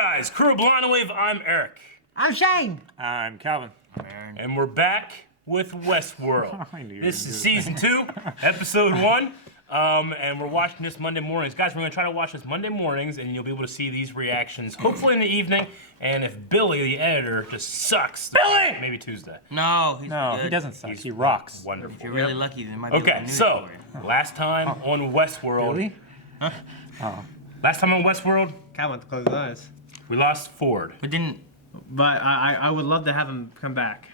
guys, crew of Blind Wave, I'm Eric. I'm Shane. I'm Calvin. And we're back with Westworld. This is season 2, episode 1. And we're watching this Monday mornings. Guys, we're gonna try to watch this Monday mornings and you'll be able to see these reactions, hopefully in the evening. And if Billy, the editor, just sucks, Billy! maybe Tuesday. No, he's No, good. he doesn't suck. He rocks. Wonderful. If you're really lucky, there might be Okay, a new so, story. last time on Westworld. Billy? Last time on Westworld, Calvin went to close his eyes. we lost Ford. But didn't But I would love to have him come back.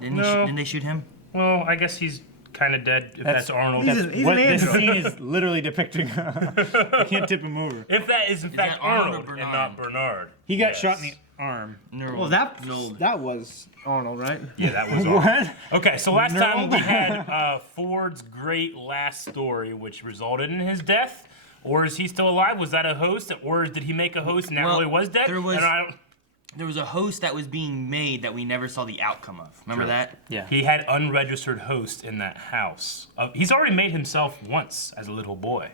didn't they shoot him? Well, I guess he's kind of dead if that's Arnold. He's an What this android. scene is literally depicting. You can't tip him over. If that is in fact that Arnold or Arnold and Bernard? not Bernard. He got Yes. shot in the arm. Well, that was Arnold, right? Yeah, that was Arnold. What? Okay, so last time we had Ford's great last story, which resulted in his death. Or is he still alive? Was that a host? Or did he make a host and that really was dead? there was- And I don't- There was a host that was being made that we never saw the outcome of. Remember that? Yeah. He had unregistered hosts in that house. He's already made himself once as a little boy.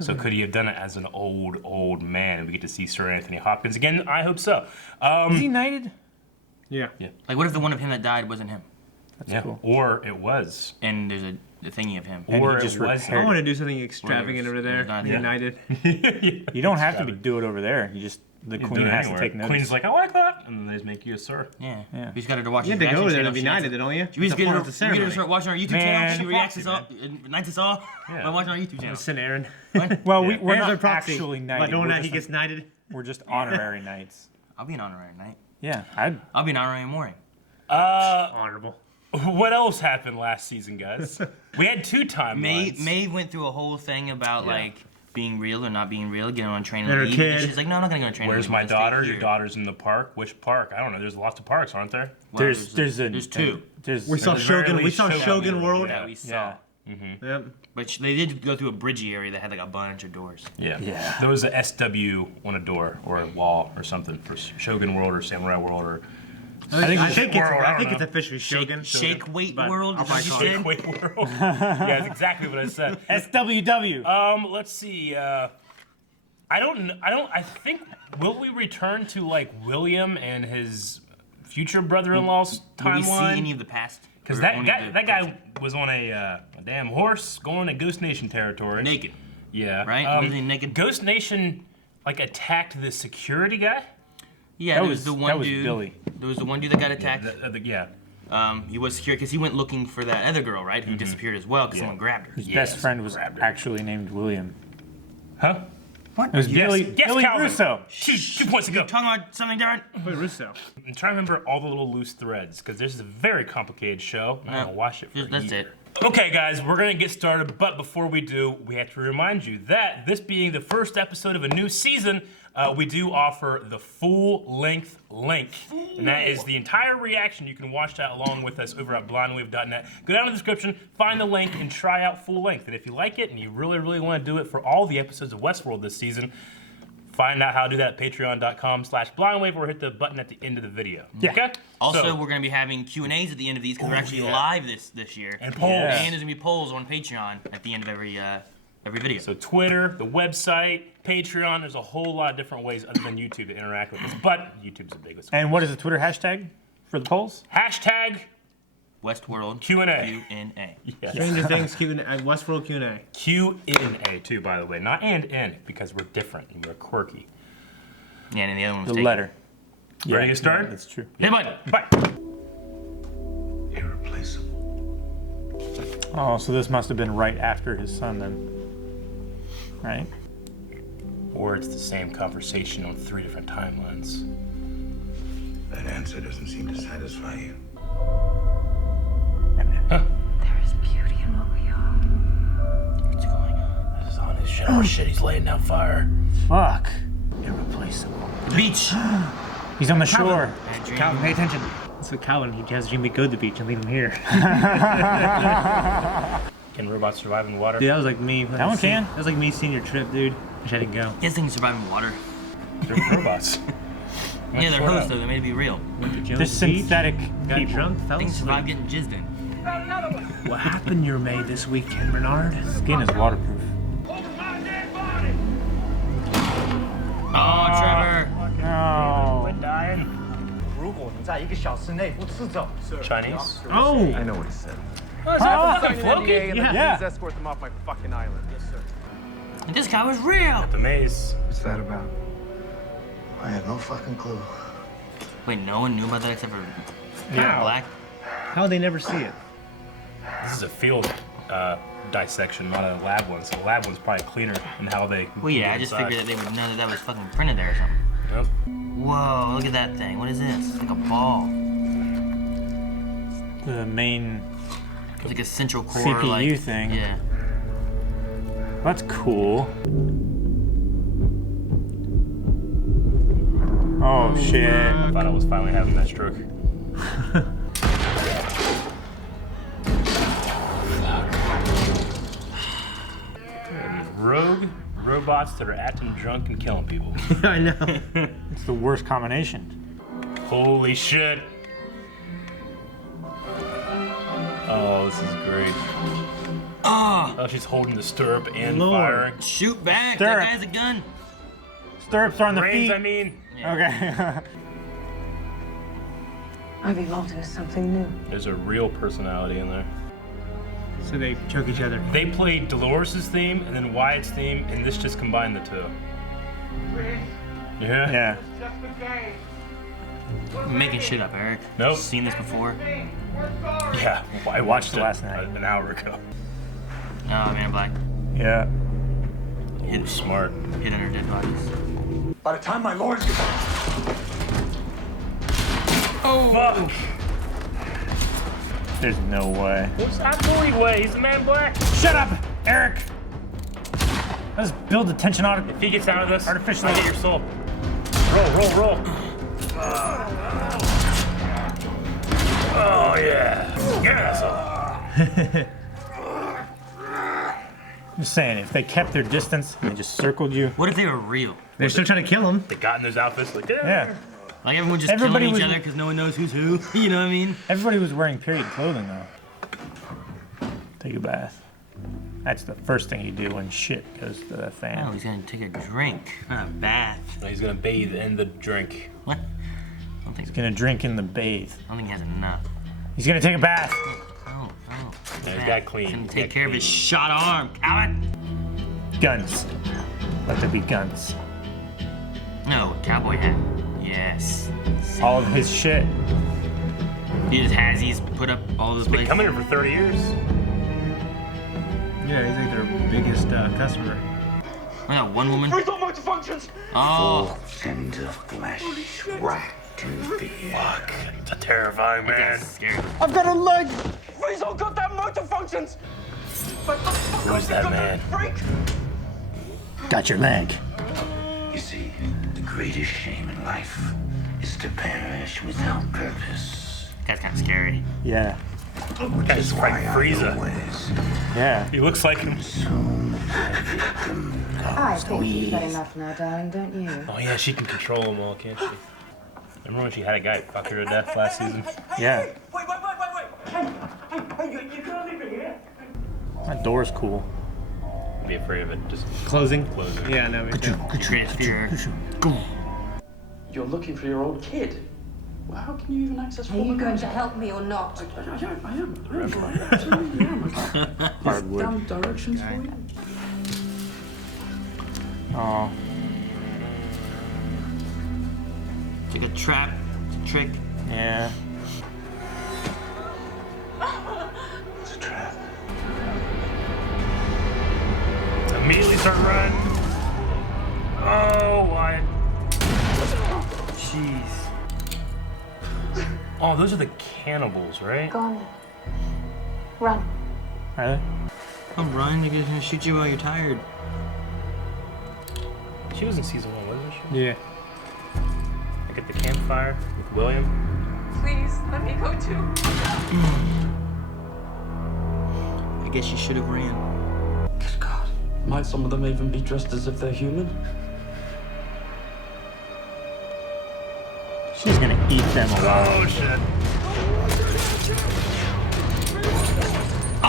So could he have done it as an old man? And we get to see Sir Anthony Hopkins again? I hope so. Is he knighted? Yeah. Like, what if the one of him that died wasn't him? Yeah. cool. Or it was. And there's a thingy of him. And Or he just it was. repaired I want to do something extravagant Well, over there. not The there. United. You don't have to do it over there. You just the queen has to take notice. Queen's like, I like that. And then they just make you a sir. Yeah. Yeah. We just got her to watch You his had to go reaction there to channel. be She knighted, likes don't you? it. We just get her, the we get her to ceremony. start watching our YouTube Man, channel. She reacts us Foxy, all, knights us all Yeah. by watching our YouTube channel. Listen, Aaron. Well, Yeah. we're Aaron's our not proxy. actually By knighted. doing We're that, he just, gets knighted. we're just honorary knights. I'll be an honorary knight. Yeah, I'll be an honorary Maury. Honorable. What else happened last season, guys? We had 2 timelines. May went through a whole thing about Yeah. like being real or not being real, getting on a train And her and leave. kid. And she's like, no, I'm not gonna go on a train. Where's and my leave. I'm gonna daughter? stay Your here. daughter's in the park. Which park? I don't know. There's lots of parks, aren't there? Well, there's 2 We saw At the very Shogun. We least, saw Shogun Shogun World. that we saw. Yeah. Yep. But they did go through a bridgey area that had like a bunch of doors. Yeah. Yeah. There was a SW on a door or a wall or something for Shogun World or Samurai World or I think World, I don't it's know. officially Shogun. Shake weight But world. I'll Is what you probably said? Wait World. Yeah, that's exactly what I said. SWW. Let's see. I think will we return to like William and his future brother-in-law's Will we see timeline? any of the past? Because Or that only guy, the that guy present? was on a damn horse going to Ghost Nation territory. naked. Yeah. Right? Was he naked? Ghost Nation like attacked the security guy. Yeah, That there was- was the that one was dude. Billy. There was the one dude that got attacked. Yeah. He was secure because he went looking for that other girl, right? Who disappeared as well because Yeah. someone grabbed her. His Yes, best friend was grabbed her. actually named William. Huh? What? It was Yes, Billy, yes, Billy Calvin. Russo. 2 points ago. Talking about something different? Wait, Russo. I'm trying to remember all the little loose threads because this is a very complicated show. I'm gonna watch it for a That's year. it. Okay, guys, we're gonna get started, but before we do, we have to remind you that this being the first episode of a new season, we do offer the full-length link, and that is the entire reaction. You can watch that along with us over at blindwave.net. Go down to the description, find the link, and try out full length. And if you like it and you really, really want to do it for all the episodes of Westworld this season, find out how to do that at patreon.com/blindwave or hit the button at the end of the video. Yeah. Okay? Also, So- we're going to be having Q&As at the end of these because we're actually live this year. And polls. Yeah. And there's going to be polls on Patreon at the end of every video. So Twitter, the website, Patreon, there's a whole lot of different ways other than YouTube to interact with us, but YouTube's the biggest one. And what is the Twitter hashtag for the polls? Hashtag Westworld Q&A. Q&A. Yes. Stranger Things Q&A. Westworld Q&A. Q&A too, by the way, not and because we're different and we're quirky. Yeah, and the other one was The taken. letter. Ready to get started? That's true. Hey, bud. Bye. Irreplaceable. Oh, so this must have been right after his son then. Right? Or it's the same conversation on 3 different timelines. That answer doesn't seem to satisfy you. There is beauty in what we are. What's going on? This is on his shit. Oh shit, he's laying down fire. Fuck. Irreplaceable. The beach. He's on the shore. Bad dream. Calvin, pay attention. So Calvin, he has Jimmy go to the beach and leave him here. Can robots survive in water? Dude, that was like me. That one can. That was like me senior trip, dude. Wish I didn't go. These things survive in water. They're robots. Yeah, they're sure hosts not. though. They may be real. Went to They're Jones Beach, synthetic got people. drunk, fell Things survive asleep. getting jizzed in. What happened your May this weekend, Bernard? Skin is waterproof. Oh, Trevor. 在一个小时内不吃走。 Chinese? Oh! I know what he said. Oh, is that Sign fucking an Floki? NDA and then Yeah. please escort them off my fucking island. Yes, sir. This guy was real. The maze. What's that about? I have no fucking clue. Wait, no one knew about that except for Yeah. Black? How'd they never see it? This is a field dissection, not a lab one. So the lab one's probably cleaner in how they. Well, yeah, I just figured that they would know that that was fucking printed there or something. Yep. Whoa, look at that thing. What is this? It's like a ball. The main. It's like a central core CPU like, thing. Yeah. That's cool. Oh shit. I thought I was finally having that stroke. Rogue robots that are acting drunk and killing people. I know. It's the worst combination. Holy shit. Oh, this is great. Oh, she's holding the stirrup and Lord. firing. Shoot back. Stirrup. That guy's a gun. Stirrups are on the Brains, feet. I mean. Okay. I've evolved into something new. There's a real personality in there. So they choke each other. They played Dolores' theme and then Wyatt's theme, and this just combined the two. Yeah? Yeah. I'm making shit up, Eric. Nope. Seen this before? Yeah. Well, I watched it last night. an hour ago. Oh, Man in Black. Yeah. Ooh, smart. Hid under dead bodies. By the time my lords get back, Fuck! There's no way. What's absolutely way? He's the Man in Black. Shut up, Eric. Let's build the tension on If he gets out of this, Artificially. I get your soul. Roll. Oh yeah. Yes. I'm just saying, if they kept their distance and they just circled you. What if they were real? They're still trying to kill him. They got in those outfits like Yeah. Like everyone just Everybody killing each was- other because no one knows who's who. You know what I mean? Everybody was wearing period clothing though. Take a bath. That's the first thing you do when shit goes to the Oh, fan. he's gonna take a drink, not a bath. He's gonna bathe in the drink. What? I don't think. He's gonna drink in the bathe. I don't think he has enough. He's gonna take a bath. Oh. Yeah, he's got clean. He's gonna He's take got care of clean. his shot arm, coward. Guns. Let there be guns. No, cowboy hat. Yes. All of his shit. He just has these put up all those Been places. coming here for 30 years. Yeah, he's like their biggest customer. I got one woman. Freeze all motor functions! Oh, tender flesh, racked in fear. Fuck. It's a terrifying man. that's scary. I've got a leg. Freeze all goddamn motor functions! Who's that man? Freak! Got your leg. You see, the greatest shame in life is to perish without purpose. That's kind of scary. Yeah. That's Frank Frieza. Always Yeah. He looks like him. I think you've had enough now, darling, don't you? Oh yeah, she can control them all, can't she? Remember when she had a guy fuck her to death last season? Yeah. Wait! Hey, you can't leave me here! That door's cool. Be afraid of it. Just Closing? closing. Yeah, no, me too. Greatest fear. You're looking for your old kid. Well, how can you even access Are you foreign going knowledge? to help me or not? I am. Absolutely am. Hardwood. Down directions for you. Oh. It's like a trap, it's a trick. Yeah. It's a trap. Immediately start running. Oh, Wyatt. Jeez. Oh, those are the cannibals, right? Go on then. Run. Are they? Don't run, they're gonna shoot you while you're tired. She was in season 1, wasn't she? Yeah. Like at the campfire with William. Please, let me go too. I guess you should have ran. Good God. Might some of them even be dressed as if they're human? She's gonna eat them alive. Oh shit.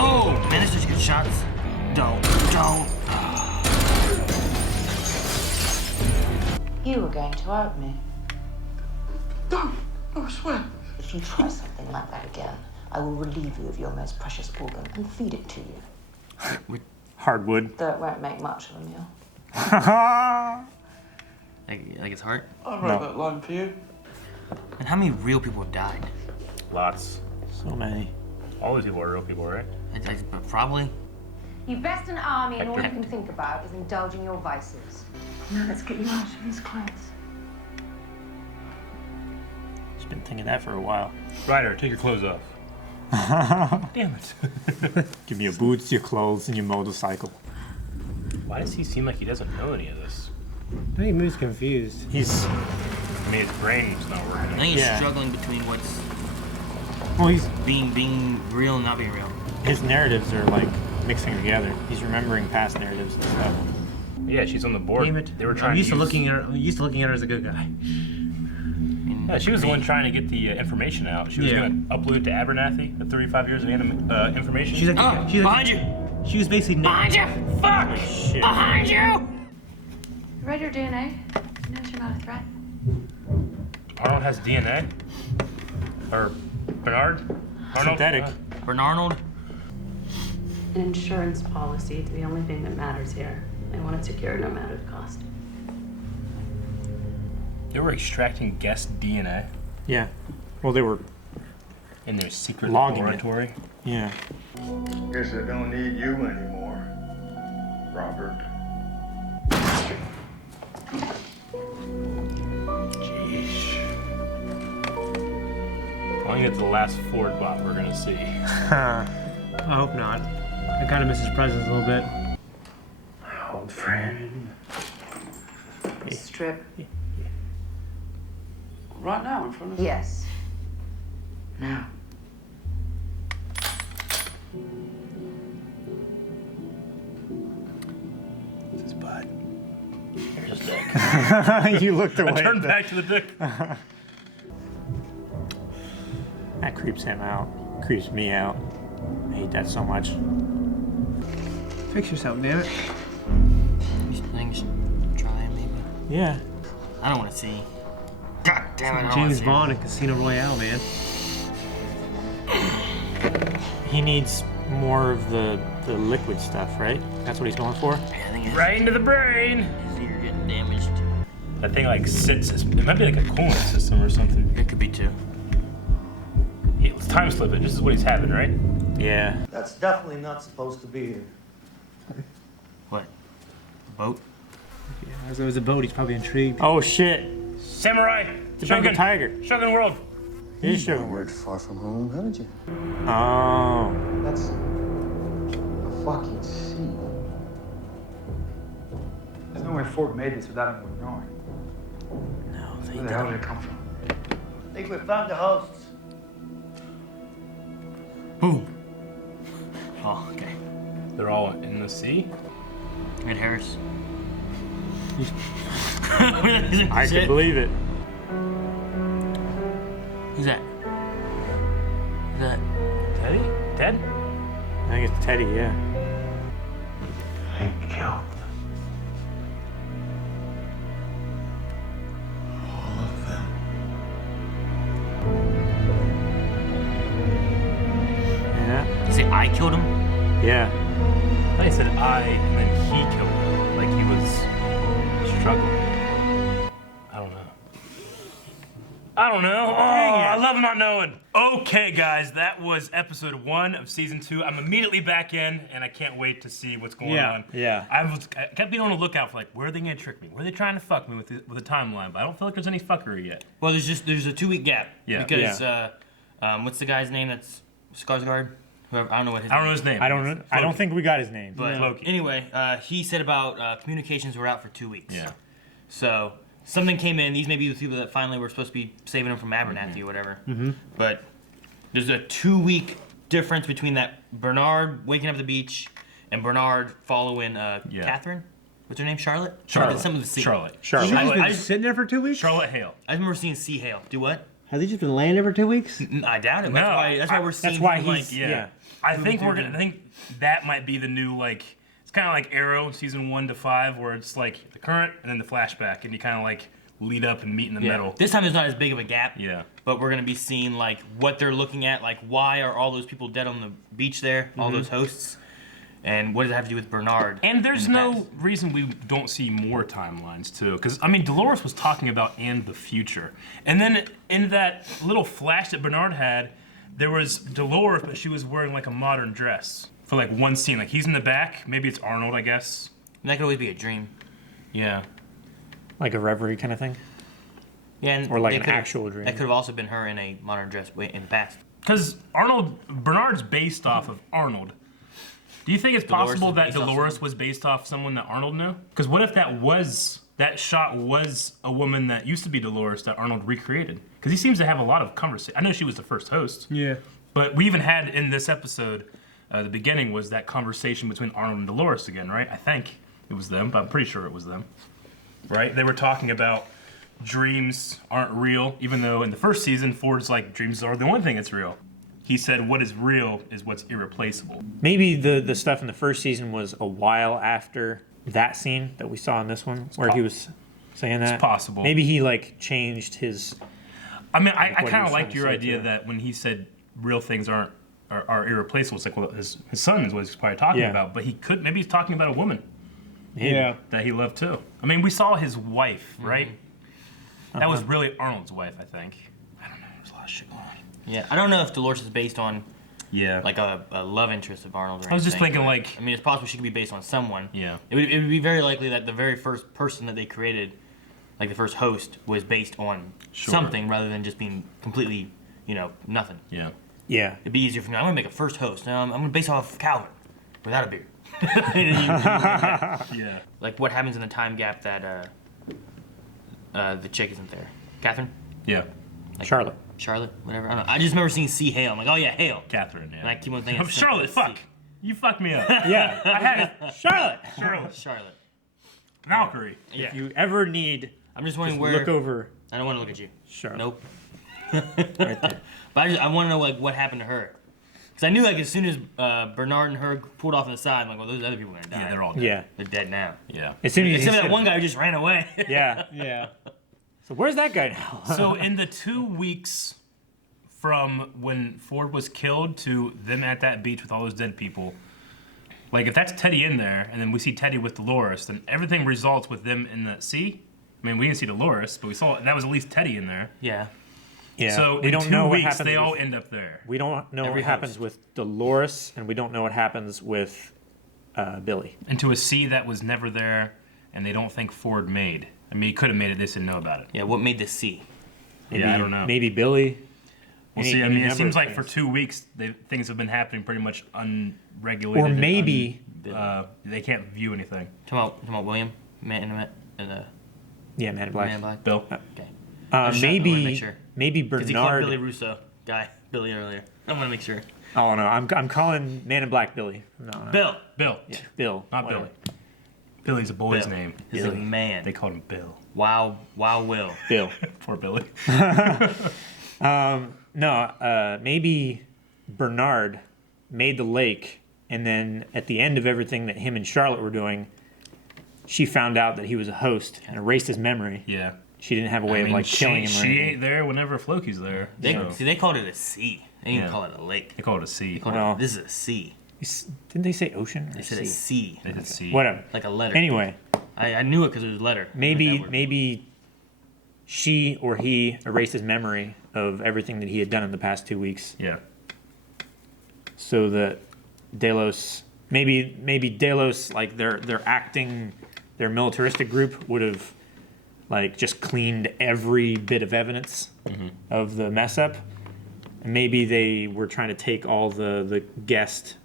Oh, man, there's such good shots. Don't. You were going to out me. Oh, I swear. If you try something like that again, I will relieve you of your most precious organ and feed it to you. Hardwood. Though it won't make much of a meal. Like his heart? I wrote that line for you. And how many real people have died? Lots. So many. All these people are real people, right? Probably. You best an army, and all you can think about is indulging your vices. Now let's get you out of these clothes. Just been thinking that for a while. Ryder, take your clothes off. Damn it. Give me your boots, your clothes, and your motorcycle. Why does he seem like he doesn't know any of this? I think he's confused. He's. I mean, his brain's not I working. think he's struggling between what's Well, he's. being real and not being real. His narratives are like mixing together. He's remembering past narratives and stuff. Yeah, she's on the board. Damn it. They were trying I'm used to use- looking at her. I'm used to looking at her as a good guy. Yeah, she was the one trying to get the information out. She was Yeah. going to upload it to Abernathy, the 35 years of information. She's like, she's like, Behind you! she was basically. Behind you! Fuck! Shit. Behind you! You read your DNA? Knows you're not a threat. Arnold has DNA? Or Bernard? Arnold? Synthetic. Bernarnold? An insurance policy is the only thing that matters here. They want it secure no matter the cost. They were extracting guest DNA Yeah. Well, they were. in their secret Logging it. laboratory. Yeah. Guess I don't need you anymore, Robert. Jeez. I think it's the last Ford bot we're gonna see. I hope not. I kind of miss his presence a little bit. My old friend. Strip. Right now, in front of you. Yes. Now. It's his butt. Here's his dick. You looked away. I turned back to the dick. That creeps him out. Creeps me out. I hate that so much. Fix yourself, damn it. These things. Try maybe. Yeah. I don't want to see. God damn it! I don't wanna James see. Bond and Casino Royale, man. He needs more of the liquid stuff, right? That's what he's going for? Yeah, I think Right into the brain. his ear getting damaged. That thing like sits. It might be like a coolant system or something. It could be too. Yeah, let's time slip it. This is what he's having, right? Yeah. That's definitely not supposed to be here. What? Boat? Yeah, as it was a boat, he's probably intrigued. Oh shit. Samurai. It's about the tiger. Shogun World. It is Shogun Word far from home, haven't you? Oh. That's a fucking sea. There's no way Ford made this without him knowing. No, Where the hell did it come from? I think we found the hosts. Boom. Oh, okay. They're all in the sea. Ed Harris. I can believe it. Who's that? Who's that? Teddy? Ted? I think it's Teddy, yeah. I killed all of them. Yeah. You say I killed him? Yeah. I thought he said I, and then he killed him. Like he was struggling. I don't know. I don't know. Oh, I love not knowing. Okay, guys, that was episode 1 of season 2. I'm immediately back in, and I can't wait to see what's going on. Yeah. I kept being on the lookout for like, where are they gonna trick me? Where are they trying to fuck me with the timeline? But I don't feel like there's any fuckery yet. Well, there's a 2-week gap. Yeah. Because what's the guy's name that's Skarsgård? Whoever, I don't know what his I don't know name his name. I don't know. I don't think we got his name. But Loki. anyway, he said about communications were out for 2 weeks. Yeah. So something came in. These may be the people that finally were supposed to be saving him from Abernathy or whatever. Mm-hmm. But there's a 2-week difference between that Bernard waking up at the beach and Bernard following Catherine. What's her name? Charlotte? Charlotte. Some of the C. Charlotte. Charlotte. He's just been I- sitting there for 2 weeks? Charlotte Hale. I remember seeing C. Hale. Do what? Has he just been laying there for 2 weeks? I doubt it. No, That's why we're seeing that's why him, he's- like, Yeah. I think I think that might be the new like. It's kind of like Arrow season 1 to 5, where it's like the current and then the flashback, and you kind of like lead up and meet in the Yeah. middle. This time there's not as big of a gap. Yeah. But we're gonna be seeing like what they're looking at, like why are all those people dead on the beach there, all those hosts, and what does it have to do with Bernard? And there's in the no past? reason we don't see more timelines too, because I mean Dolores was talking about and the future, and then in that little flash that Bernard had, there was Dolores, but she was wearing like a modern dress for like one scene. Like he's in the back, maybe it's Arnold, I guess. And that could always be a dream. Yeah. Like a reverie kind of thing? Yeah, and Or like they an could've- actual dream. That could have also been her in a modern dress in the past. Because Bernard's based off of Arnold. Do you think it's Dolores possible is that based off Dolores was based off someone that Arnold knew? Because what if that shot was a woman that used to be Dolores that Arnold recreated? Because he seems to have a lot of conversation. I know she was the first host. Yeah. But we even had in this episode, the beginning was that conversation between Arnold and Dolores again, right? I think it was them, but I'm pretty sure it was them. Right? They were talking about dreams aren't real, even though in the first season, Ford's like, dreams are the only thing that's real. He said what is real is what's irreplaceable. Maybe the stuff in the first season was a while after that scene that we saw in this one, where he was saying that. It's possible. Maybe he like changed his. I mean, I what he kind was of liked trying to your say, idea too. that when he said real things are irreplaceable, it's like, well, his son is what he's probably talking Yeah. about, but maybe he's talking about a woman Yeah. that he loved too. I mean, we saw his wife, right? Mm-hmm. That was really Arnold's wife, I think. I don't know. There's a lot of shit going on. Yeah, I don't know if Dolores is based on Yeah. like a love interest of Arnold. Or I was just anything, thinking, but, like- I mean, it's possible she could be based on someone. Yeah. It would be very likely that the very first person that they created, like the first host, was based on Sure. something rather than just being completely, nothing. Yeah. Yeah. It'd be easier for me. I'm gonna make a first host. I'm gonna base off of Calvin, without a beard. Yeah. Like what happens in the time gap that the chick isn't there? Catherine? Yeah. Like, Charlotte. Charlotte? Whatever. I don't know. I just remember seeing C. Hale. I'm like, oh yeah, Hale. Catherine, yeah. And I keep on thinking. I'm Charlotte, fuck. You fucked me up. Yeah. I had it. Charlotte. Charlotte. Valkyrie. Yeah. If you ever need, I'm just wondering just where. look over. I don't want to look at you. Charlotte. Nope. Right there. But I want to know like what happened to her. Because I knew like as soon as Bernard and her pulled off on the side, I'm like, well, those other people are gonna die. Yeah, they're all dead. Yeah. They're dead now. Yeah. As soon as Except you for that one guy who just ran away. Yeah. Yeah. So where's that guy now? So in the 2 weeks from when Ford was killed to them at that beach with all those dead people, like if that's Teddy in there and then we see Teddy with Dolores, then everything results with them in the sea. I mean, we didn't see Dolores, but we saw that was at least Teddy in there. Yeah. Yeah. So we in don't 2 know what weeks happens they all with- end up there. We don't know Every what happens host. with Dolores, and we don't know what happens with Billy. Into a sea that was never there, and they don't think Ford made. I mean, he could have made it. They just didn't know about it. Yeah. What made this C? Maybe, Yeah, I don't know. Maybe Billy. We'll Any- see. I any mean, it number seems of like for things. 2 weeks, things have been happening pretty much unregulated. Or and maybe. they can't view anything. Talking about William, Man in the Yeah, Man in Black. Man in Black. Bill. Okay. I just wanna Maybe. make sure. Maybe Because he called Bernard. Billy Russo Billy earlier. I want to make sure. Oh no, I'm calling Man in Black Billy. No. Bill. Bill. Yeah, Bill. Not whatever. Billy. Billy's a boy's Bill. name. He's a man. They called him Bill. Wow. Will. Bill. Poor Billy. No, maybe Bernard made the lake, and then at the end of everything that him and Charlotte were doing, she found out that he was a host and erased his memory. Yeah. She didn't have a way of like killing him or She anything. ain't there whenever Floki's there. They called it a sea. They didn't Yeah. call it a lake. They call it a sea. They called Well- it, this is a sea. Didn't they say ocean? Or They said sea? a sea. They said sea. Whatever. Like a letter. Anyway, I knew it because it was a letter. maybe she or he erased his memory of everything that he had done in the past 2 weeks, Yeah. so that Delos, maybe Delos, like their acting, their militaristic group would have like just cleaned every bit of evidence of the mess up, and maybe they were trying to take all the guest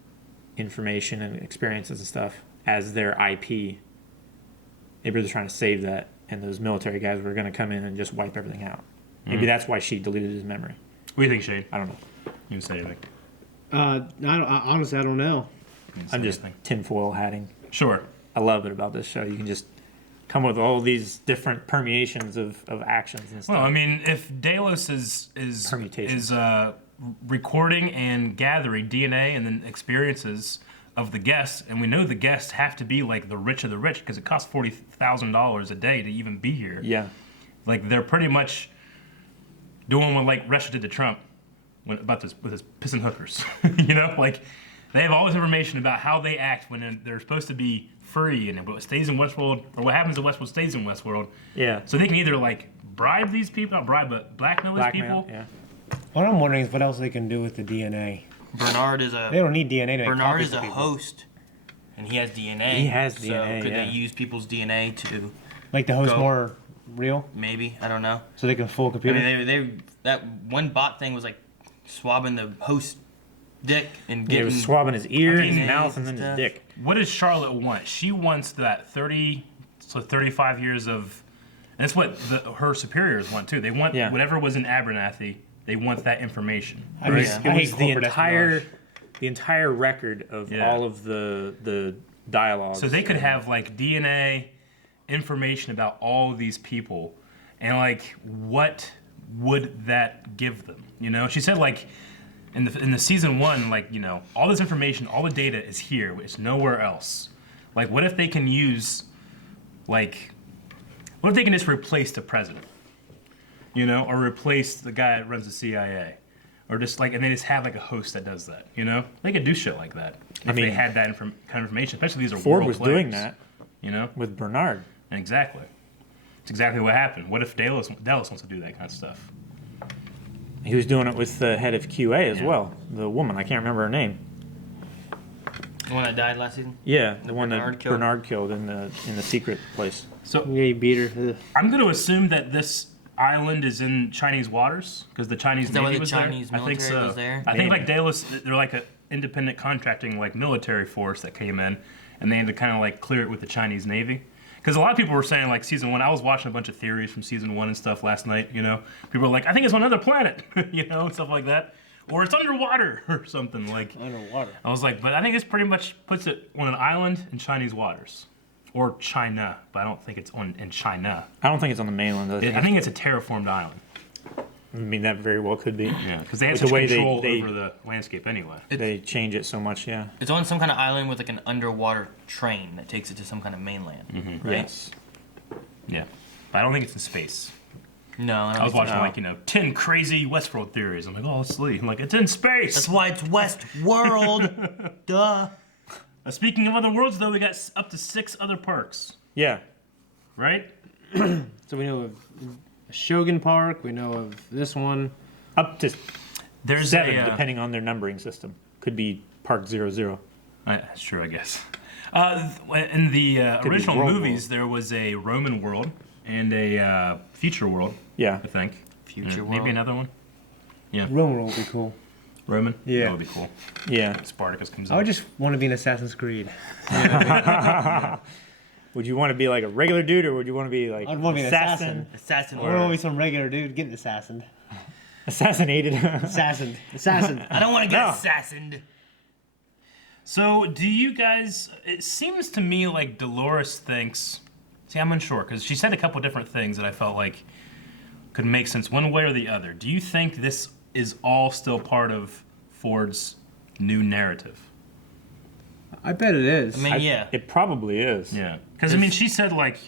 information and experiences and stuff as their IP. Maybe they're trying to save that, and those military guys were going to come in and just wipe everything out. Maybe that's why she deleted his memory. What do you think, Shane? I don't know. You can say anything. Honestly, I don't know. You can say I'm just anything. tinfoil hatting. Sure. I love it about this show. You can just come with all these different permeations of actions and stuff. Well, I mean, if Delos is Permutations. recording and gathering DNA and then experiences of the guests, and we know the guests have to be like the rich of the rich because it costs $40,000 a day to even be here. Yeah. Like they're pretty much doing what like Russia did to Trump about this with his pissing hookers. You know, like they have all this information about how they act when they're supposed to be free, and what stays in Westworld or what happens in Westworld stays in Westworld. Yeah. So they can either like bribe these people, not bribe, but blackmail these people. Yeah. What I'm wondering is what else they can do with the DNA. Bernard is a. They don't need DNA to make Bernard copies is of a people. host, and he has DNA. He has so DNA, could yeah. they use people's DNA to Like the host Go. more real, maybe? I don't know. so they can fool a I computer. mean, they that one bot thing was like swabbing the host dick and He getting was swabbing his ear, his DNA mouth, and and then his stuff. dick. What does Charlotte want? She wants that 35 years of, and that's what her superiors want too. They want Yeah. whatever was in Abernathy. They want that information. I mean, It I was hate the corporate entire record of Yeah. all of the dialogue. So they could have like DNA information about all of these people, and like what would that give them? You know, she said like in the season 1, like, you know, all this information, all the data is here. It's nowhere else. Like, what if they can use like, what if they can just replace the president? You know, or replace the guy that runs the CIA, or just like, and they just have like a host that does that. You know, they could do shit like that if mean, they had that kind of information. Especially these are Ford world was players, doing that You know, with Bernard. and exactly, it's exactly what happened. What if Dallas wants to do that kind of stuff? He was doing it with the head of QA as Yeah. well. The woman, I can't remember her name. the one that died last season. Yeah, the one Bernard that killed? Bernard killed in the secret place. So Yeah, he beat her. Ugh. I'm going to assume that this island is in Chinese waters because the Chinese Is that why Navy the was Chinese there. I think military so. was there? I think Maybe. like Dallas, they're like an independent contracting like military force that came in, and they had to kind of like clear it with the Chinese Navy. Because a lot of people were saying like season 1. I was watching a bunch of theories from season 1 and stuff last night. You know, people were like, I think it's on another planet, you know, and stuff like that, or it's underwater or something like. Underwater. I was like, but I think this pretty much puts it on an island in Chinese waters, or China, but I don't think it's in China. I don't think it's on the mainland. I think it's a terraformed island. I mean, that very well could be. Yeah, because they have With such the way control they- over the landscape anyway. They change it so much, yeah. It's on some kind of island with like an underwater train that takes it to some kind of mainland. Right? Yes. Yeah, but I don't think it's in space. No, I don't I was think so. watching like 10 crazy Westworld theories. I'm like, oh, let's see. I'm like, it's in space. That's why it's Westworld. Duh. Speaking of other worlds, though, we got up to 6 other parks, Yeah. right? So we know of Shogun Park. We know of this one. Up to There's 7, a, depending on their numbering system. Could be Park 00. That's true, I guess. In the be original World movies, there was a Roman world and a future world, Yeah. I think. Future Maybe world. another one. Roman would be cool. Roman? Yeah. That would be cool. Yeah. Spartacus comes I out. would just want to be in Assassin's Creed. Would you want to be like a regular dude, or would you want to be like I'd want to be an assassin. Assassin. I don't want to be some regular dude getting assassined. assassinated? Assassin. Assassin. I don't want to get No. assassined. So, do you guys? It seems to me like Dolores thinks. See, I'm unsure because she said a couple different things that I felt like could make sense one way or the other. Do you think this is all still part of Ford's new narrative? I bet it is. I mean, yeah. It probably is. Yeah, because I mean, she said like,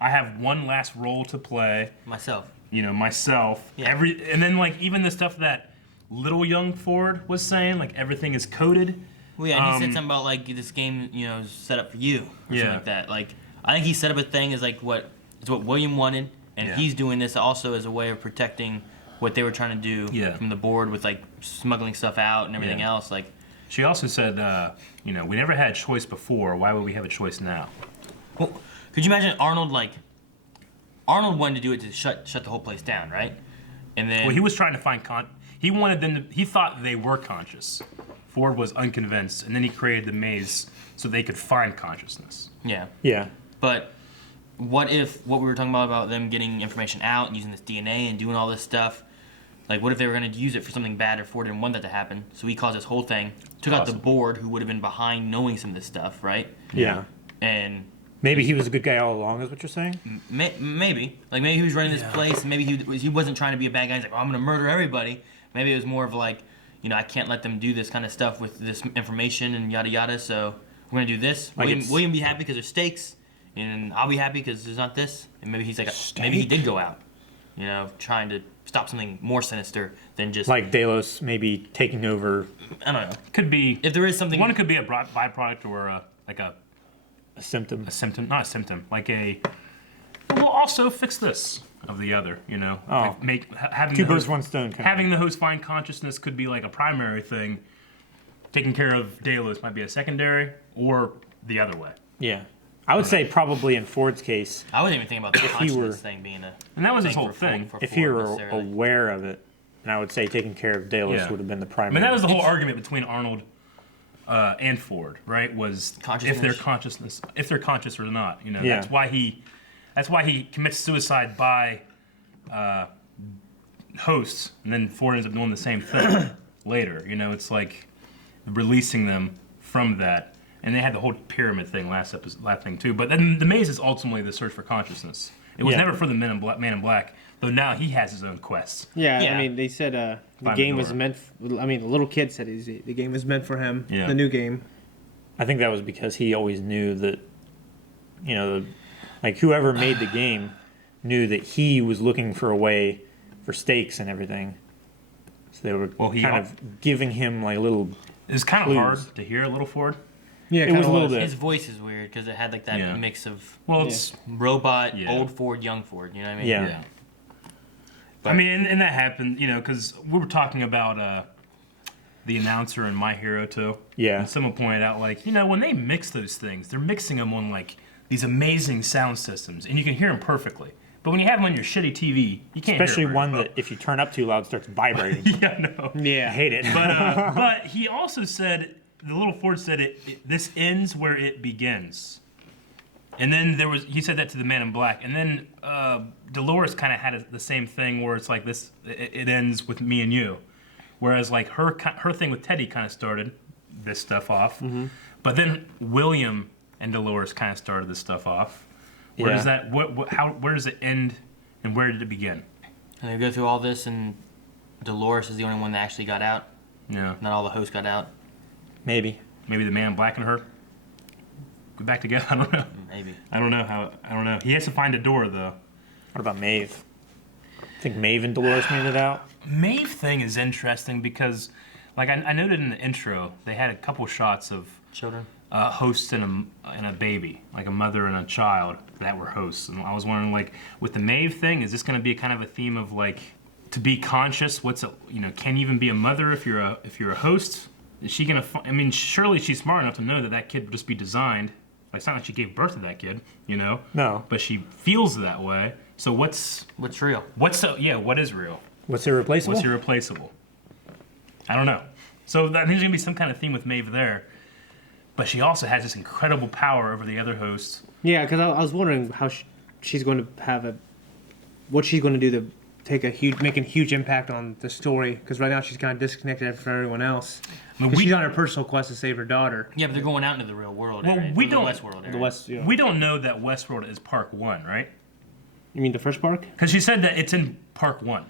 I have one last role to play. Myself. You know, myself. Yeah. And then like even the stuff that little young Ford was saying, like everything is coded. Well, yeah, and he said something about like this game, you know, is set up for you, or something Yeah. like that. Like, I think he set up a thing as like what William wanted, and Yeah. he's doing this also as a way of protecting what they were trying to do Yeah. from the board with like smuggling stuff out and everything Yeah. else. Like, She also said, you know, we never had a choice before. Why would we have a choice now? well, could you imagine Arnold Arnold wanted to do it to shut the whole place down, right? And then Well, he was trying to find he wanted them to, he thought they were conscious. Ford was unconvinced, and then he created the maze so they could find consciousness. yeah. Yeah. But what if what we were talking about them getting information out and using this DNA and doing all this stuff, like what if they were going to use it for something bad or Ford didn't want that to happen? So he caused this whole thing, took out the Possible. board who would have been behind knowing some of this stuff, right? Yeah. And Maybe he was a good guy all along, is what you're saying? maybe he was running this place, and maybe he wasn't trying to be a bad guy. He's like, oh, I'm going to murder everybody. Maybe it was more of like, you know, I can't let them do this kind of stuff with this information and yada yada. So we're gonna do this. Like William be happy because there's stakes, and I'll be happy because there's not this. And maybe he's like, maybe he did go out. You know, trying to stop something more sinister than just Like Delos maybe taking over I don't know. Could be. If there is something, One could be a byproduct or a symptom. a symptom, not a symptom, like a. We'll also fix this of the other. You know, Oh. like having Two the birds, host, one stone. Kind having the host find consciousness could be like a primary thing. Taking care of Delos might be a secondary, or the other way. Yeah. I would say probably in Ford's case, I wasn't even thinking about the If he consciousness were- thing being a. And that was his thing whole for thing. For if Ford you were necessarily. aware of it, and I would say taking care of Delos Yeah. would have been the I primary. mean, that was the whole argument between Arnold and Ford, right? Was if they're conscious or not. You know, Yeah. that's why he commits suicide by hosts, and then Ford ends up doing the same thing later. You know, it's like releasing them from that. And they had the whole pyramid thing last thing too. But then the maze is ultimately the search for consciousness. It was Yeah. never for the Man in Black, though now he has his own quests. Yeah, Yeah. I mean, they said the Find game the was door. meant. I mean, the little kid said the game was meant for him. Yeah. The new game. I think that was because he always knew that, you know, like whoever made the game knew that he was looking for a way for stakes and everything. So they were Well, he kind al- of giving him like little. It's kind of Clues. hard to hear a little Ford. Yeah, It was a little bit. His voice is weird because it had like that Yeah. mix of Well, it's robot, Yeah. old Ford, young Ford. You know what I mean? Yeah. I mean, and that happened, you know, because we were talking about the announcer in My Hero too. Yeah. And someone pointed out, like, you know, when they mix those things, they're mixing them on like these amazing sound systems, and you can hear them perfectly. But when you have them on your shitty TV, you can't. Especially hear it one very that if you turn up too loud starts vibrating. well. Yeah, no. I Yeah. hate it. But he also said, the little Ford said, this ends where it begins. And then he said that to the Man in Black. And then Dolores kind of had the same thing where it's like this, it ends with me and you. Whereas like her thing with Teddy kind of started this stuff off. Mm-hmm. But then William and Dolores kind of started this stuff off. Where does that, where does it end and where did it begin? And they go through all this, and Dolores is the only one that actually got out. Yeah. Not all the hosts got out. Maybe. Maybe the Man in Black and her go back together. I don't know. Maybe. I don't know. He has to find a door though. What about Maeve? Think Maeve and Dolores made it out? Maeve thing is interesting because, like I noted in the intro, they had a couple shots of Children. hosts and a baby, like a mother and a child that were hosts. And I was wondering, like, with the Maeve thing, is this going to be kind of a theme of like to be conscious? Can you even be a mother if you're a host? Is she gonna? I mean, surely she's smart enough to know that that kid would just be designed. Like, it's not like she gave birth to that kid, you know. No. But she feels that way. So what's real? What is real? What's irreplaceable? What's irreplaceable? I don't know. So I think there's gonna be some kind of theme with Maeve there. But she also has this incredible power over the other hosts. Yeah, because I was wondering how she's going to have what she's going to do to make a huge impact on the story. Because right now she's kind of disconnected from everyone else. I mean, 'Cause she's on her personal quest to save her daughter. Yeah, but they're going out into the real world. Well, area, we or don't. The Westworld area. The West. Yeah. We don't know that Westworld is Park 1, right? You mean the first park? Because she said that it's in Park 1.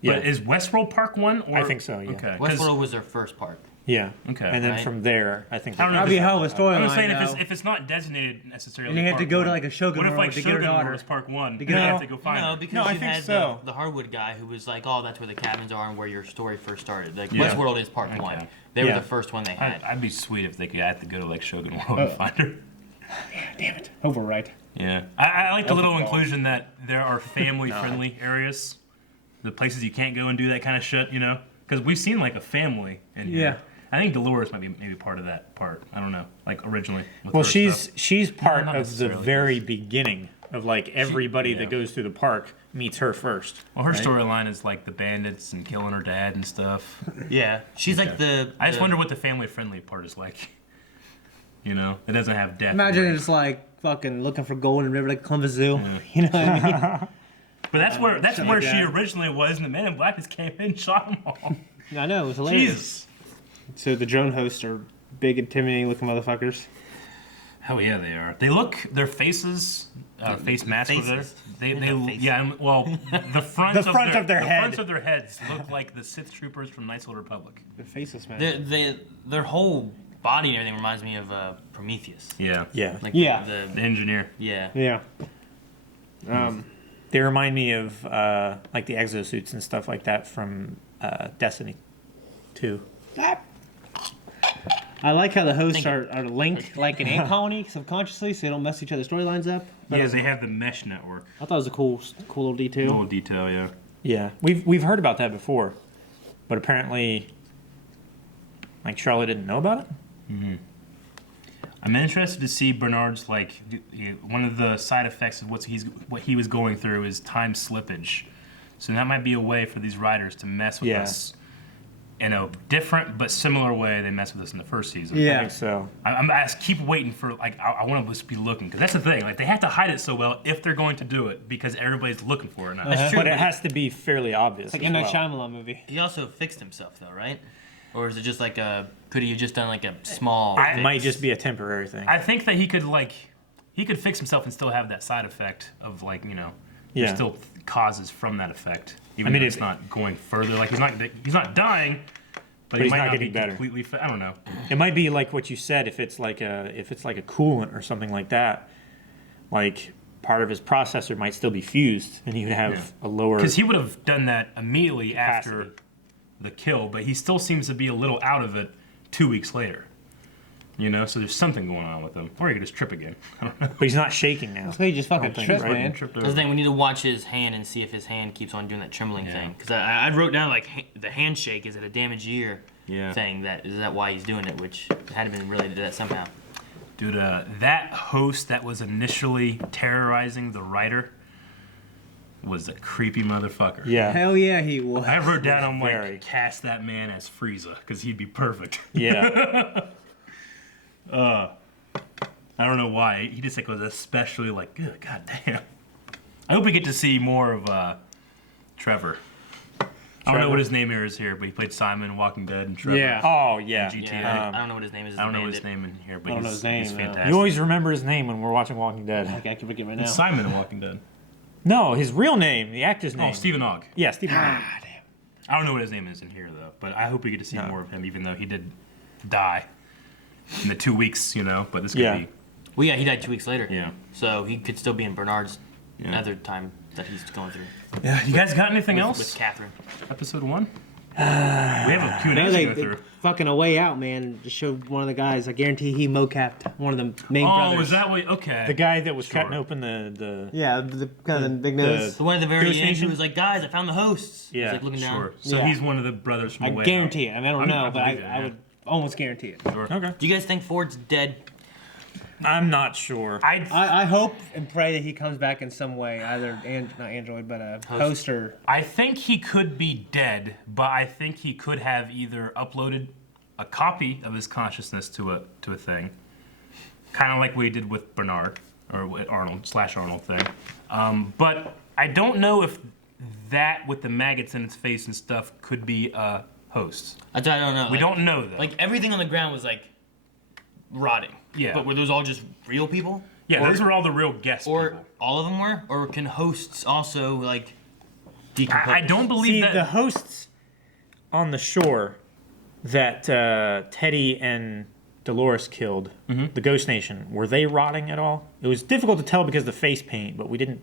Yeah. But is Westworld Park 1? Or? I think so, yeah. Okay. 'cause- Westworld was their first park. Yeah. Okay. And then Right. from there, I think. I don't know. That'd be a hell of a storyline. I'm saying though. if it's not designated necessarily. And you have to Park go to, 1, like, a Shogun What if world like to get her Shogun daughter. World is Park 1? To And get they her- have to go find No, her. because No, I you think had so. the Hardwood guy who was like, "Oh, that's where the cabins are and where your story first started." Like Yeah. Westworld is part Okay. one. They were Yeah. the first one they had. I'd be sweet if they could have to go to like Shogun World and find her. Damn it. Overwrite. Yeah, I like the little inclusion that there are family-friendly areas, the places you can't go and do that kind of shit, you know? Because we've seen like a family in here. Yeah. I think Dolores might be maybe part of that part. I don't know, like originally. With Well, her she's stuff. part not of the necessarily. very beginning of like everybody yeah. that goes through the park meets her first. Well, her right? storyline is like the bandits and killing her dad and stuff. Yeah, she's like the. I just wonder what the family-friendly part is like. You know, it doesn't have death. Imagine and it's like fucking looking for gold in the river like Columbus Zoo. You know what I mean? But that's where shit where like she that. originally was, and the Man in Black just came in and shot them all. I know, it was hilarious. Jesus. So the drone hosts are big, intimidating looking motherfuckers. Hell yeah, they are. They look their faces, face masks. faces. They faces. yeah. Well, the front The front of their head. fronts of their heads look like the Sith troopers from Knights of the Old Republic. They're faceless, man. Their whole body and everything reminds me of Prometheus. Yeah. Yeah. Like Yeah. The engineer. Yeah. Yeah. They remind me of like the exosuits and stuff like that from Destiny 2. I like how the hosts are linked like an ant colony subconsciously, so they don't mess each other's storylines up. Yeah, they have the mesh network. I thought it was a cool little detail. Little detail, yeah. Yeah, we've heard about that before, but apparently, like Charlotte didn't know about it. Mm-hmm. I'm interested to see Bernard's like one of the side effects of what he was going through is time slippage. So that might be a way for these writers to mess with us in a different but similar way they messed with us in the first season. Yeah, I think so. I just keep waiting for like I want to just be looking because that's the thing. Like they have to hide it so well if they're going to do it because everybody's looking for it now. That's true, but it has to be fairly obvious. It's like a Shyamalan movie. He also fixed himself though, right? Or is it just like could he have just done like a small? It might just be a temporary thing. I think that he could fix himself and still have that side effect of like there's still causes from that effect. Even though it's not going further. Like he's not dying, but he he's might not not getting be better. completely. I don't know. It might be like what you said. If it's like a coolant or something like that, like part of his processor might still be fused, and he would have a lower. Because he would have done that immediately after the kill, but he still seems to be a little out of it 2 weeks later. So there's something going on with him. Or he could just trip again. I don't know. But he's not shaking now. So he just fucking tripped, man. That's the thing. We need to watch his hand and see if his hand keeps on doing that trembling thing. Because I wrote down like the handshake is it a damaged ear thing. Is that why he's doing it? Which had to been related to that somehow. Dude, that host that was initially terrorizing the writer was a creepy motherfucker. Yeah. Hell yeah, he was. I wrote down, I'm like, cast that man as Frieza, because he'd be perfect. Yeah. I don't know why. He just like was especially like, god damn. I hope we get to see more of Trevor. I don't know what his name is here, but he played Simon in Walking Dead and Trevor. Yeah. Oh, yeah. In GTA. I don't know what his name is. I don't know his name in here, but I don't know his name, he's no. fantastic. You always remember his name when we're watching Walking Dead. Okay, I can forget right now. It's Simon in Walking Dead. No, his real name, the actor's name. Oh, Stephen Ogg. Yeah, Stephen Ogg. I don't know what his name is in here, though, but I hope we get to see more of him, even though he did die in the 2 weeks, but this could be... Well, yeah, he died 2 weeks later. Yeah. So he could still be in Bernard's other time that he's going through. Yeah. You guys got anything else? With Catherine. Episode 1? We have a Q&A to go through. Fucking A Way Out, man. Just showed one of the guys. I guarantee he mocapped one of the main brothers. Oh, is that what? Okay. The guy that was cutting open the yeah, the kind of the big nose. The one at the very Ghost end Nation? who was like, guys, I found the hosts. Yeah. He's like looking down. Sure. So he's one of the brothers from I A Way guarantee Out. it. I mean, I don't know, but believe it, I would almost guarantee it. Sure. Okay. Do you guys think Ford's dead? I'm not sure. I hope and pray that he comes back in some way, either not Android, but a host or. I think he could be dead, but I think he could have either uploaded a copy of his consciousness to a thing, kind of like we did with Bernard or with Arnold thing. But I don't know if that with the maggots in its face and stuff could be a host. I don't know. We don't know that. Like everything on the ground was like rotting. Yeah. But were those all just real people? Yeah, those were all the real guest Or people. all of them were? Or can hosts also like decompose? I don't believe See, that. the hosts on the shore that Teddy and Dolores killed, the Ghost Nation, were they rotting at all? It was difficult to tell because of the face paint, but we didn't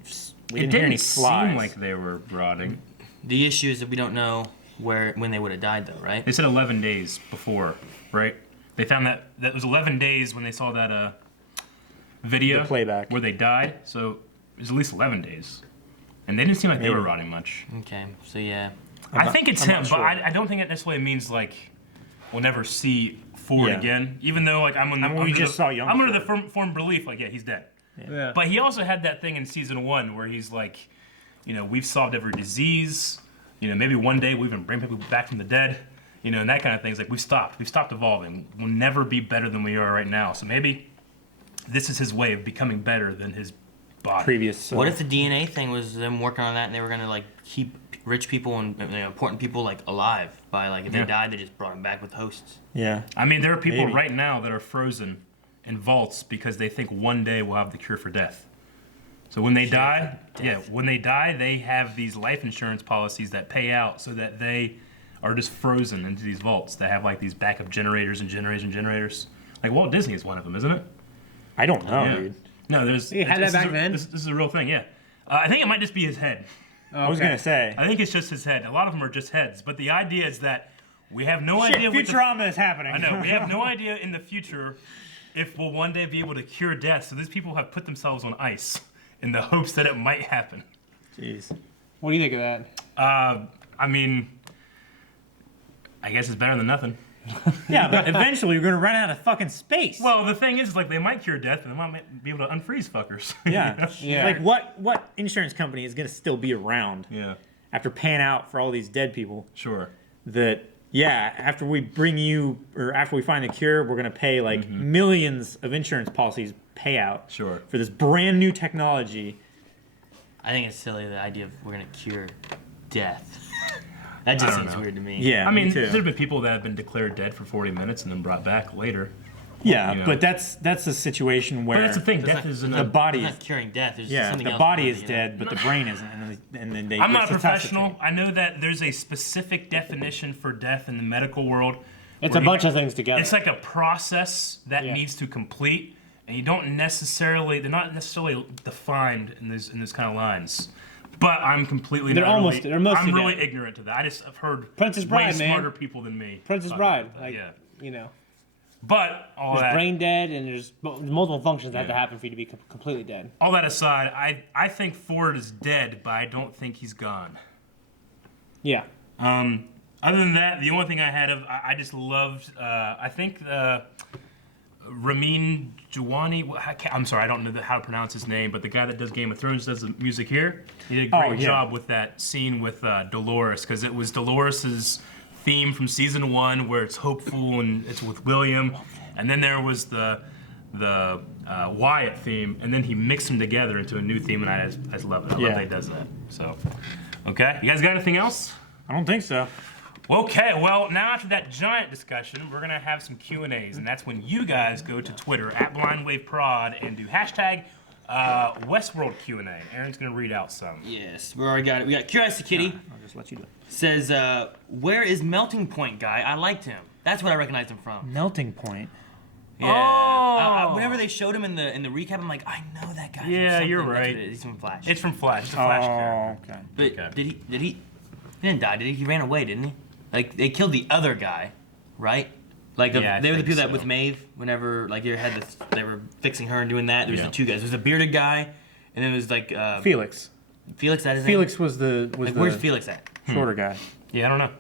hear any flies. Seem like they were rotting. The issue is that we don't know when they would have died though, right? They said 11 days before, right? They found that was 11 days when they saw that video The playback. where they died. So it was at least 11 days, and they didn't seem like they were rotting much. Okay, so yeah. I think it's him, sure. but I don't think it necessarily means like we'll never see Ford again. Even though like I'm under the firm belief like he's dead. Yeah. But he also had that thing in season 1 where he's like, we've solved every disease. Maybe one day we'll even bring people back from the dead. And that kind of thing. It's like we've stopped evolving. We'll never be better than we are right now. So maybe this is his way of becoming better than his body. Previous. What if the DNA thing was them working on that and they were gonna like keep rich people and important people like alive by like if they died they just brought them back with hosts. Yeah. I mean, there are people right now that are frozen in vaults because they think one day we'll have the cure for death. So when they die, they have these life insurance policies that pay out so that they are just frozen into these vaults that have like these backup generators and generators. Like Walt Disney is one of them, isn't it? I don't know, dude. No, there's. You had that back then? This is a real thing, yeah. I think it might just be his head. I was gonna say. I think it's just his head. A lot of them are just heads. But the idea is that we have no idea what Futurama is happening. I know. We have no idea in the future if we'll one day be able to cure death. So these people have put themselves on ice in the hopes that it might happen. Jeez. What do you think of that? I mean, I guess it's better than nothing. Yeah, but eventually we're gonna run out of fucking space. Well, the thing is, like, they might cure death, and they might be able to unfreeze fuckers. Yeah. Yeah. Like, what insurance company is gonna still be around Yeah. after paying out for all these dead people? Sure. That after we bring you or after we find the cure, we're gonna pay like millions of insurance policies payout. Sure. For this brand new technology. I think it's silly, the idea of we're going to cure death. That just I don't seems know. weird to me. Yeah. I mean, me too. there's been people that have been declared dead for 40 minutes and then brought back later. Yeah, you know. but that's a situation where But that's the thing. Death is the body It's is not curing death. There's yeah, something the else body going is on, you know? dead, but the brain isn't, and then they. I'm not a resuscitate. professional. I know that there's a specific definition for death in the medical world. It's a bunch of things together. It's like a process that Yeah. needs to complete, and they're not necessarily defined in those kind of lines. But I'm completely They're not almost- really, they're mostly I'm really dead. ignorant to that. I've heard Princess way Bride, man. smarter people than me. Princess talk Bride, about that, like, yeah. you know, But all there's that, brain dead and there's multiple functions that have to Yeah. happen for you to be completely dead. all that aside, I think Ford is dead, but I don't think he's gone. Yeah. Other than that, the only thing I just loved, I think Ramin Djawadi. I'm sorry, I don't know how to pronounce his name, but the guy that does Game of Thrones does the music here. He did a great job with that scene with Dolores, because it was Dolores's theme from season 1, where it's hopeful and it's with William, and then there was the Wyatt theme, and then he mixed them together into a new theme, and I just love it. I love that he does that. So, okay, you guys got anything else? I don't think so. Okay, well, now after that giant discussion, we're going to have some Q&As, and that's when you guys go to Twitter, @BlindWaveProd, and do hashtag Westworld Q&A. Aaron's going to read out some. Yes, we already got it. We got Curiosity Kitty. I'll just let you do it. Says, where is Melting Point guy? I liked him. That's what I recognized him from. Melting Point. Yeah. Whenever they showed him in the recap, I'm like, I know that guy. from Yeah, something. you're That's what right. it is. He's from Flash. It's from Flash. It's a Flash character. Okay. But Okay. did he? He didn't die, did he? He ran away, didn't he? Like they killed the other guy, right? Like Yeah, I they were the think people that so. with Maeve. Whenever like they were fixing her and doing that. There's Yeah. the two guys. There's a bearded guy, and then there's like Felix. Felix. That his Felix was the name? Like, where's Felix at? shorter guy. Yeah, I don't know.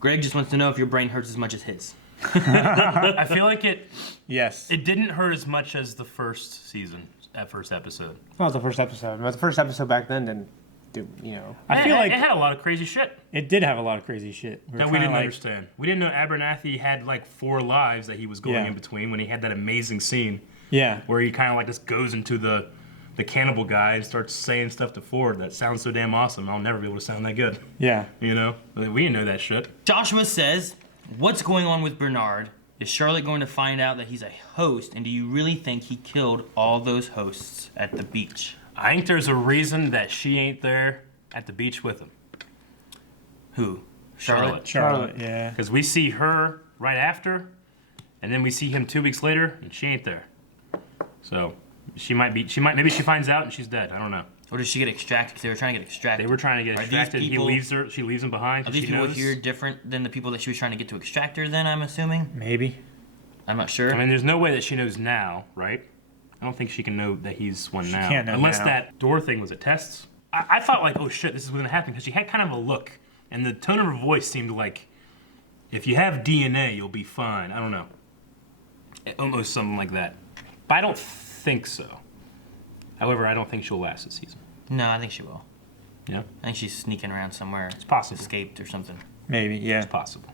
Greg just wants to know if your brain hurts as much as his. I feel like it Yes. didn't hurt as much as the first season, that first episode. That was the first episode. But the first episode back then didn't do, you know. I feel like it had a lot of crazy shit it did have a lot of crazy shit. that we didn't understand. We didn't know Abernathy had like 4 lives that he was going Yeah. in between when he had that amazing scene Yeah. where he kind of like just goes into the cannibal guy and starts saying stuff to Ford that sounds so damn awesome. I'll never be able to sound that good. Yeah. You know? We didn't know that shit. Joshua says, "What's going on with Bernard? Is Charlotte going to find out that he's a host? And do you really think he killed all those hosts at the beach?" I think there's a reason that she ain't there at the beach with him. Who? Charlotte. Yeah. Because we see her right after, and then we see him 2 weeks later, and she ain't there. So maybe she finds out and she's dead. I don't know. Or did she get extracted? Because they were trying to get extracted. They were trying to get Are these extracted. people- She leaves him behind. Are 'cause these she people knows. here different than the people that she was trying to get to extract her then, I'm assuming? Maybe. I'm not sure. I mean, there's no way that she knows now, right? I don't think she can know that he's one now. can't know Unless now. that door thing was a test. I thought like, oh shit, this is going to happen, because she had kind of a look, and the tone of her voice seemed like, if you have DNA, you'll be fine. I don't know. Almost something like that. But I don't think so. However, I don't think she'll last this season. No, I think she will. Yeah? I think she's sneaking around somewhere. It's possible. Escaped or something. Maybe. Yeah. It's possible.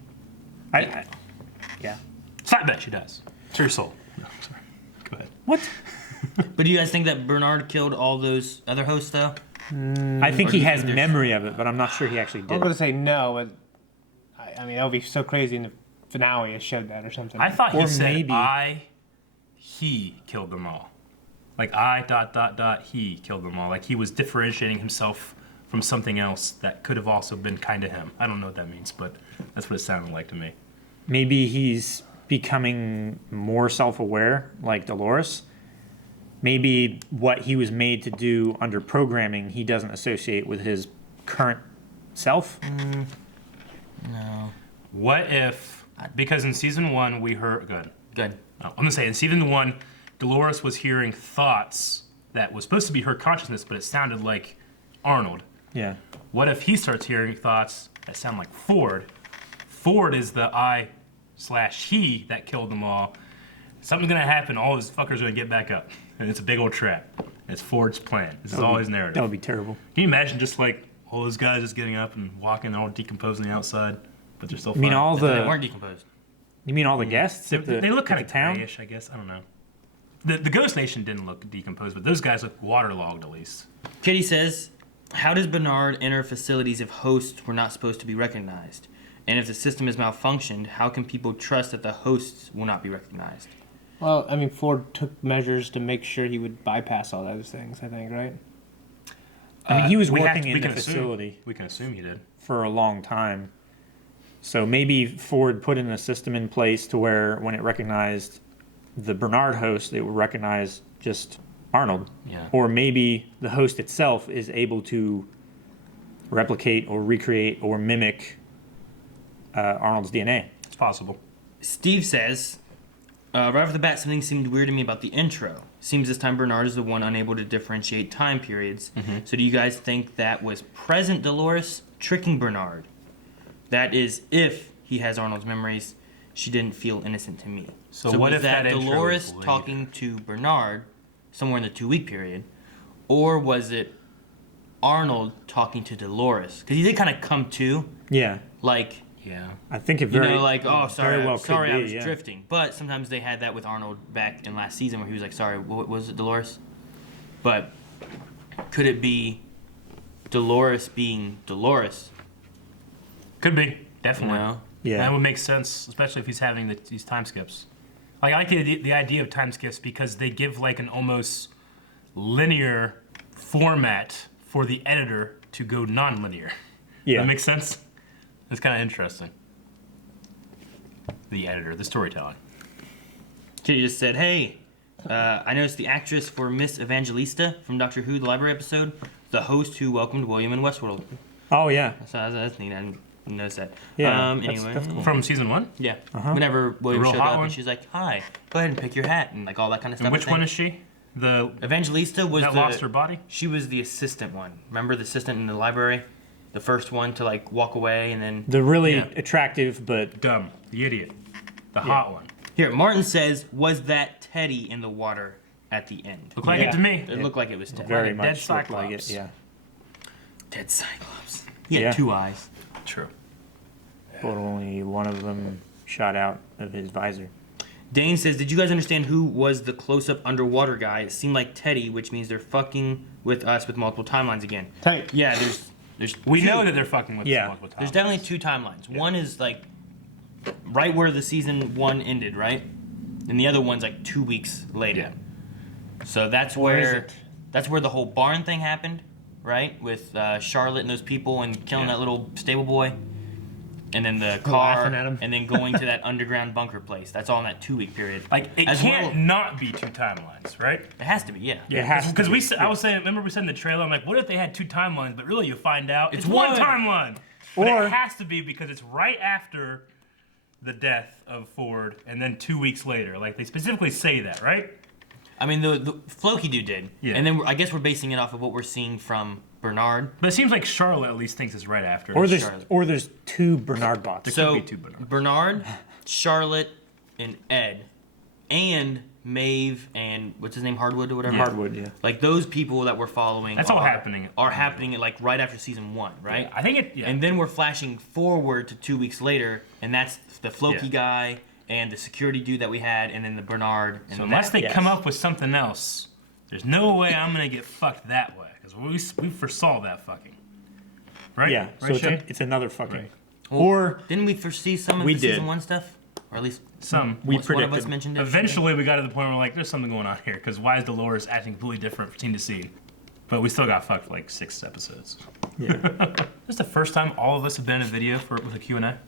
Yeah. It's not bad she does. It's her soul. No, sorry. Go ahead. What? But do you guys think that Bernard killed all those other hosts, though? I think Or he do you has think there's- memory of it, but I'm not sure he actually I'm did. going to say no, but I mean, that would be so crazy in the finale it showed that or something. I thought he Or said maybe- he killed them all. Like he killed them all. Like he was differentiating himself from something else that could have also been kind of him. I don't know what that means, but that's what it sounded like to me. Maybe he's becoming more self-aware, like Dolores. maybe what he was made to do under programming, he doesn't associate with his current self. No. What if, because in season 1 we heard, Good. I'm gonna say in season 1, Dolores was hearing thoughts that was supposed to be her consciousness, but it sounded like Arnold. Yeah. What if he starts hearing thoughts that sound like Ford? Ford is the I/he that killed them all. Something's gonna happen, all those fuckers are gonna get back up. And it's a big old trap. It's Ford's plan. This is all his narrative. That would be terrible. Can you imagine just like all those guys just getting up and walking, all decomposing outside, but they're still I mean, fine? all They the. weren't decomposed. You mean all the guests at the They look kind at of the town? grayish, I guess. I don't know. The Ghost Nation didn't look decomposed, but those guys look waterlogged at least. Kitty says, how does Bernard enter facilities if hosts were not supposed to be recognized? And if the system is malfunctioned, how can people trust that the hosts will not be recognized? Well, I mean, Ford took measures to make sure he would bypass all those things, I think, right? I mean, he was We have working to- in we the can assume- facility We can assume he did. for a long time. So maybe Ford put in a system in place to where when it recognized the Bernard host, it would recognize just Arnold. Yeah. Or maybe the host itself is able to replicate or recreate or mimic Arnold's DNA. It's possible. Steve says, right off the bat, something seemed weird to me about the intro. Seems this time Bernard is the one unable to differentiate time periods. So do you guys think that was present Dolores tricking Bernard? That is, if he has Arnold's memories, she didn't feel innocent to me. So was what if that intro Dolores was later? talking to Bernard somewhere in the 2-week period? Or was it Arnold talking to Dolores? Because he did kind of come to, Yeah. like... Yeah. I think it You very, know, like, oh, sorry, very well could sorry, I be, was yeah. drifting. But sometimes they had that with Arnold back in last season where he was like, sorry, what was it, Dolores? But could it be Dolores being Dolores? Could be. Definitely. You know? Yeah. That would make sense, especially if he's having these time skips. Like, I like the idea of time skips because they give like an almost linear format for the editor to go non-linear. Yeah. That makes sense? That's kind of interesting. The editor, the storytelling. Kitty just said, hey, I noticed the actress for Miss Evangelista from Doctor Who, the library episode, the host who welcomed William in Westworld. Oh, yeah. So that's neat. I didn't notice that. Yeah, Anyway. that's cool. From season 1? Yeah. Uh-huh. Whenever William real showed hot up one? and she's like, hi, go ahead and pick your hat and like all that kind of stuff. And which I think. one is she? The Evangelista was that lost her body? She was the assistant one. Remember the assistant in the library? The first one to like walk away and then... The really Yeah. attractive but Dumb. The idiot. The hot one. Here, Martin says, was that Teddy in the water at the end? Looked like Yeah. it to me. It looked like it was Teddy. very Dead much looked like Cyclops. it. Yeah. Dead Cyclops. He had Yeah. 2 eyes. True. But only one of them shot out of his visor. Dane says, did you guys understand who was the close-up underwater guy? It seemed like Teddy, which means they're fucking with us with multiple timelines again. Teddy. Yeah, there's We two. know that they're fucking with Yeah. us multiple times. There's definitely 2 timelines. One is like right where the season 1 ended, right? And the other one's like 2 weeks later. Yeah. So that's Where is where it? that's where the whole barn thing happened, right? With Charlotte and those people and killing Yeah. that little stable boy. And then the car, Laughing at him. and then going to that underground bunker place. That's all in that 2-week period. Like, it As can't well- not be 2 timelines, right? It has to be, yeah. It has to Because be. I was saying, remember we said in the trailer, I'm like, what if they had 2 timelines? But really, you find out it's one one. timeline. But Or- it has to be because it's right after the death of Ford, and then 2 weeks later. Like they specifically say that, right? I mean, the Floki dude did. Yeah. And then I guess we're basing it off of what we're seeing from Bernard. But it seems like Charlotte at least thinks it's right after. Charlotte. Or there's 2 Bernard bots. So be 2 Bernards. Bernard, Charlotte, and Ed, and Maeve, and what's his name, Hardwood or whatever. Hardwood, yeah. Like those people that we're following. That's all happening. Are happening like right after season 1, right? I think it. Yeah. And then we're flashing forward to 2 weeks later, and that's the Floki Yeah. guy and the security dude that we had, and then the Bernard. And so unless they yes. come up with something else, there's no way I'm gonna get fucked that way because we foresaw that fucking. Right. Yeah, so Right, it's, Shay? it's another fucking. Right. Or Didn't we foresee some of We the did. season 1 stuff? Or at least Some. we one of us predicted. mentioned it. Eventually, we got to the point where we're like, there's something going on here because why is Dolores acting completely different from scene to scene? But we still got fucked for like 6 episodes. Yeah. This is the first time all of us have been in a video with a Q&A.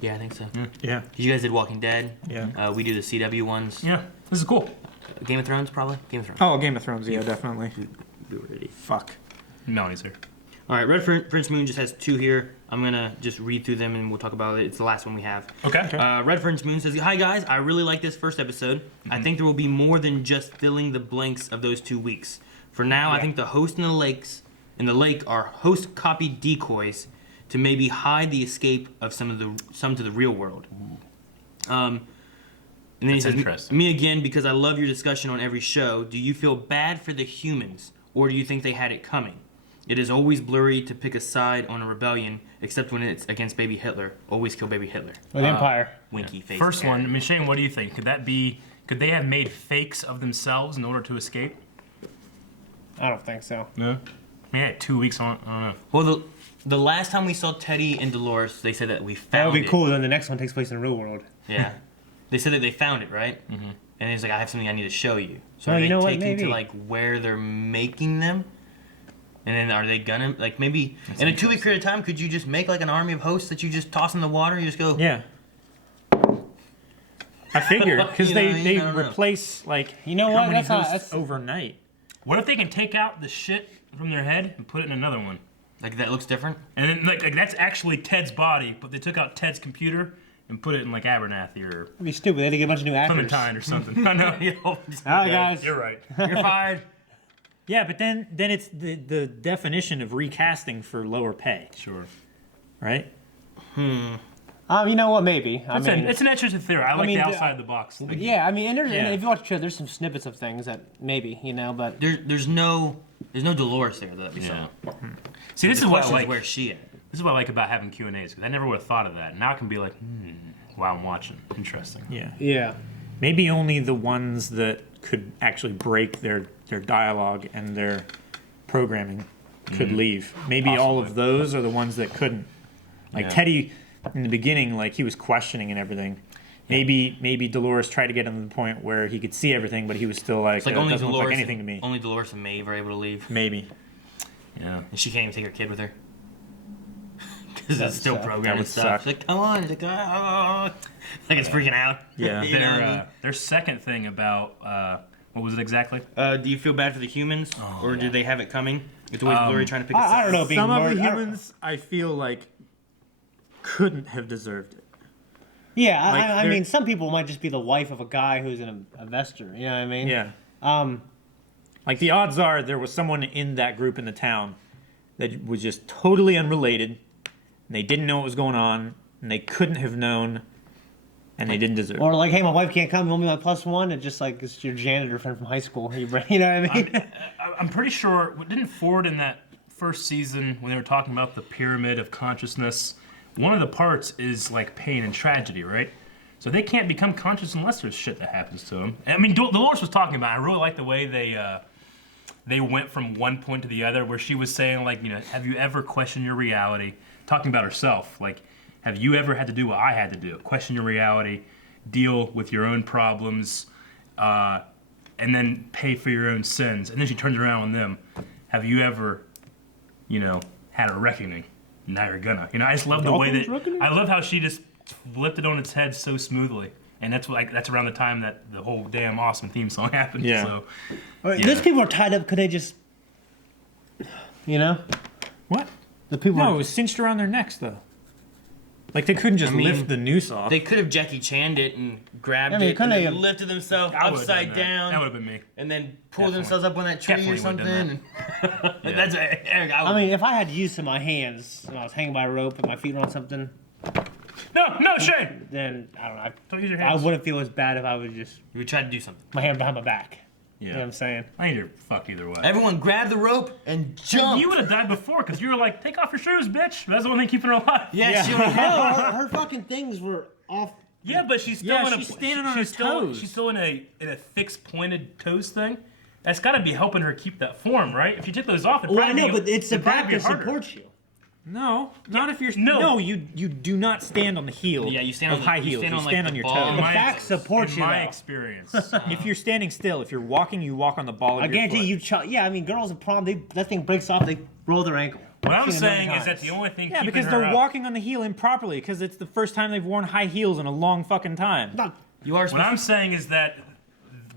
Yeah, I think so. Yeah. You guys did Walking Dead. Yeah. We do the CW ones. Yeah, this is cool. Game of Thrones, probably. Game of Thrones. Oh, Game of Thrones. Yeah, definitely. Be ready. Fuck. Melanie's here. All right, Red French Moon just has 2 here. I'm gonna just read through them and we'll talk about it. It's the last one we have. Okay. Red French Moon says, "Hi guys, I really like this first episode. I think there will be more than just filling the blanks of those 2 weeks. For now, I think the host in the lake are host copied decoys to maybe hide the escape of some to the real world." And then he says, "Me again, because I love your discussion on every show. Do you feel bad for the humans, or do you think they had it coming? It is always blurry to pick a side on a rebellion, except when it's against baby Hitler. Always kill baby Hitler." Or the Empire. Winky face. First one, I mean, Shane, what do you think? Could they have made fakes of themselves in order to escape? I don't think so. No. I mean, I had 2 weeks on. I don't know. Well, the last time we saw Teddy and Dolores, they said that we found it. That would be cool. Then the next one takes place in the real world. Yeah. They said that they found it, right? Mm-hmm. And he's like, "I have something I need to show you." So Oh, are you they know what, taking maybe. to like where they're making them? And then are they gonna like maybe in a 2-week period of time? Could you just make like an army of hosts that you just toss in the water? You just go. Yeah. I figure because You know what I mean? they I don't know. replace like You know how what? many That's not. hosts That's, overnight. What if they can take out the shit from their head and put it in another one? Like that looks different. And then like that's actually Ted's body, but they took out Ted's computer and put it in like Abernathy or that'd be stupid. They had to get a bunch of new actors. Clementine or something. I know. All right, guys. You're right. You're fired. Yeah, but then it's the definition of recasting for lower pay, Sure. right? You know what? Maybe. It's an interesting theory. I like mean, the outside the box thing. Yeah, I mean, and Yeah. if you watch the trailer, there's some snippets of things that maybe, but There's no Dolores there that we saw. See, this The is what I question like. Where's she at? This is what I like about having Q&As because I never would have thought of that. Now I can be like, while I'm watching. Interesting. Yeah. yeah. Maybe only the ones that could actually break their dialogue and their programming could leave. Maybe all of those are the ones that couldn't. Like Teddy, in the beginning, like he was questioning and everything. Maybe Dolores tried to get him to the point where he could see everything, but he was still like, It's like it only doesn't Dolores. look like anything to me. Only Dolores and Maeve are able to leave, Maybe. Yeah. and she can't even take her kid with her because it's still suck. programmed That and would stuff. suck. She's like, "Come on!" He's like, "Oh," like it's freaking out. Yeah. You know what I mean? Their second thing about what was it exactly? Do you feel bad for the humans, or do they have it coming? It's always blurry trying to pick a I side. don't know. Being Some of the blurry- I don't- humans, I feel like, couldn't have deserved it. Yeah, Like, I they're- mean, some people might just be the wife of a guy who's an investor. You know what I mean? Yeah. Um, Like the odds are there was someone in that group in the town that was just totally unrelated, and they didn't know what was going on, and they couldn't have known, and they didn't deserve it. or like, hey, my wife can't come. You want me my +1? And just like it's your janitor friend from high school. You know what I mean? I'm pretty sure, didn't Ford in that first season, when they were talking about the pyramid of consciousness, one of the parts is like pain and tragedy, right? So they can't become conscious unless there's shit that happens to them. I mean, Dolores was talking about it. I really like the way they went from one point to the other, where she was saying, like, have you ever questioned your reality? Talking about herself, like, have you ever had to do what I had to do? Question your reality, deal with your own problems, and then pay for your own sins. And then she turns around on them. Have you ever, had a reckoning? Now you're gonna. I just love the way that I love how she just flipped it on its head so smoothly. And that's around the time that the whole damn awesome theme song happened. Yeah. So, Those people are tied up. Could they just, What? the people? No, it was cinched around their necks, though. Like, they couldn't just lift the noose off. They could have Jackie Chan'd it and grabbed I mean, it and couldn't then they- lifted themselves I would've upside done that. down. That would have been me. And then pulled Definitely. themselves up on that tree Definitely or would've something. done And that's Eric. I mean, if I had use of my hands and I was hanging by a rope and my feet were on something, No, Shane! then I don't know. Don't use your I hands. wouldn't feel as bad if I was just you would try to do something. my hand behind my back. Yeah. You know what I'm saying? I need to fuck either way. Everyone grab the rope and jump. You would have died before because you were like, take off your shoes, bitch. That's the only thing keeping her alive. Yeah, she would No, have. her fucking things were off. Yeah, but she's still Yeah, in she's standing on her toes. She's still in a fixed pointed toes thing. That's got to be helping her keep that form, right? If you take those off, Well, I know, but it's the back that harder. supports you. No, not if you're. No. No, you do not stand on the heel. Yeah, you stand of on the- high you heels. stand You on, like, stand the on your ball. toes. The back supports in you, my though. experience. If you're standing still, if you're walking, you walk on the ball of I your guarantee foot. you. Yeah, I mean, girls at prom, that thing breaks off, they roll their ankle. What I'm I've seen it a million saying is that times. the only thing Yeah, keeping because her they're up- walking on the heel improperly because it's the first time they've worn high heels in a long fucking time. Not- You are What supposed I'm saying is that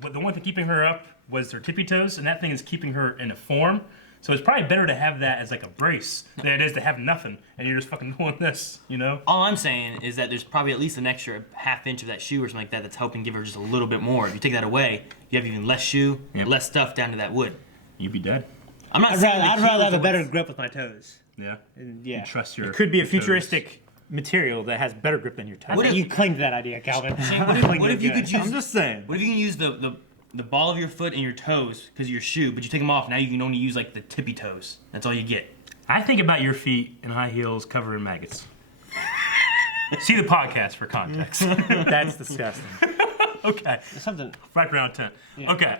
the one thing keeping her up was her tippy toes, and that thing is keeping her in a form. So it's probably better to have that as like a brace than it is to have nothing, and you're just fucking doing this, you know? All I'm saying is that there's probably at least an extra ½ inch of that shoe or something like that that's helping give her just a little bit more. If you take that away, you have even less shoe, less stuff down to that wood. You'd be dead. I'm not I'd saying rather have a better grip with my toes. Yeah. And yeah. You trust your. It could be a toes. futuristic material that has better grip than your toes. I think you claimed that idea, Calvin. Shane, what if you could use? I'm just saying. What if you can use the ball of your foot and your toes because of your shoe, but you take them off, now you can only use like the tippy toes. That's all you get. I think about your feet in high heels covered in maggots. See the podcast for context. That's disgusting. Okay. Something. Background tent. Yeah. Okay.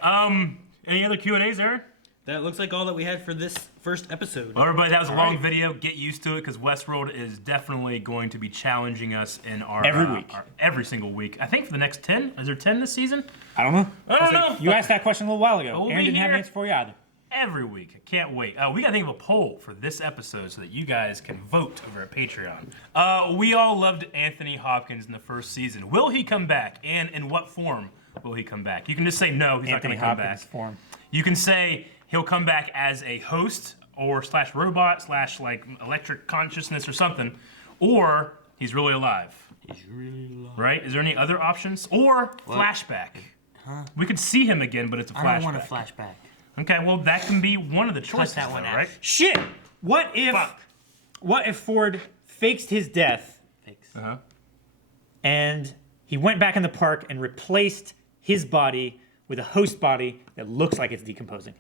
Any other Q&As, Aaron? That looks like all that we had for this first episode. Well, everybody, that was a long video. Get used to it because Westworld is definitely going to be challenging us in our every single week. I think for the next 10. Is there 10 this season? I don't know. I don't know. You asked that question a little while ago. We'll Aaron be didn't have here an answer for you either. Every week. I can't wait. We got to think of a poll for this episode so that you guys can vote over at Patreon. We all loved Anthony Hopkins in the first season. Will he come back? And in what form will he come back? You can just say no, he's not going to come back. Form. You can say he'll come back as a host or / robot / like electric consciousness or something, or he's really alive. He's really alive. Right? Is there any other options? Or flashback. Huh? We could see him again, but it's a flashback. I don't want a flashback. Okay, well that can be one of the choices. Cut that one out. Right? Shit! What if Ford faked his death and he went back in the park and replaced his body with a host body that looks like it's decomposing?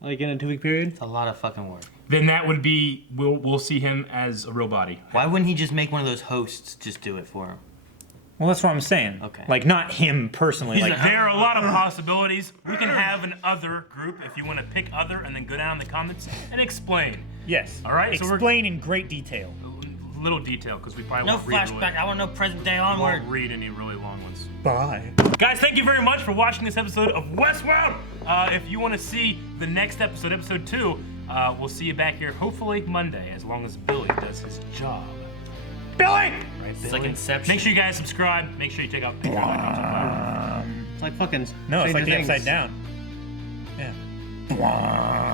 Like in a 2-week period? It's a lot of fucking work. Then that would be, we'll see him as a real body. Why wouldn't he just make one of those hosts just do it for him? Well, that's what I'm saying. Okay. Like, not him personally. Like, there are a lot of possibilities. We can have an other group if you want to pick other and then go down in the comments and explain. Yes. All right? Explain in great detail. Little detail, because we probably No won't read flashback. I want no present day onward. won't read any really long ones. Bye. Guys, thank you very much for watching this episode of Westworld. If you want to see the next episode, episode 2, we'll see you back here hopefully Monday, as long as Billy does his job. Billy! Right, It's Billy? like Inception. Make sure you guys subscribe. Make sure you check out Patreon. It's like fucking. No, it's like the Stranger Things. Upside Down. Yeah.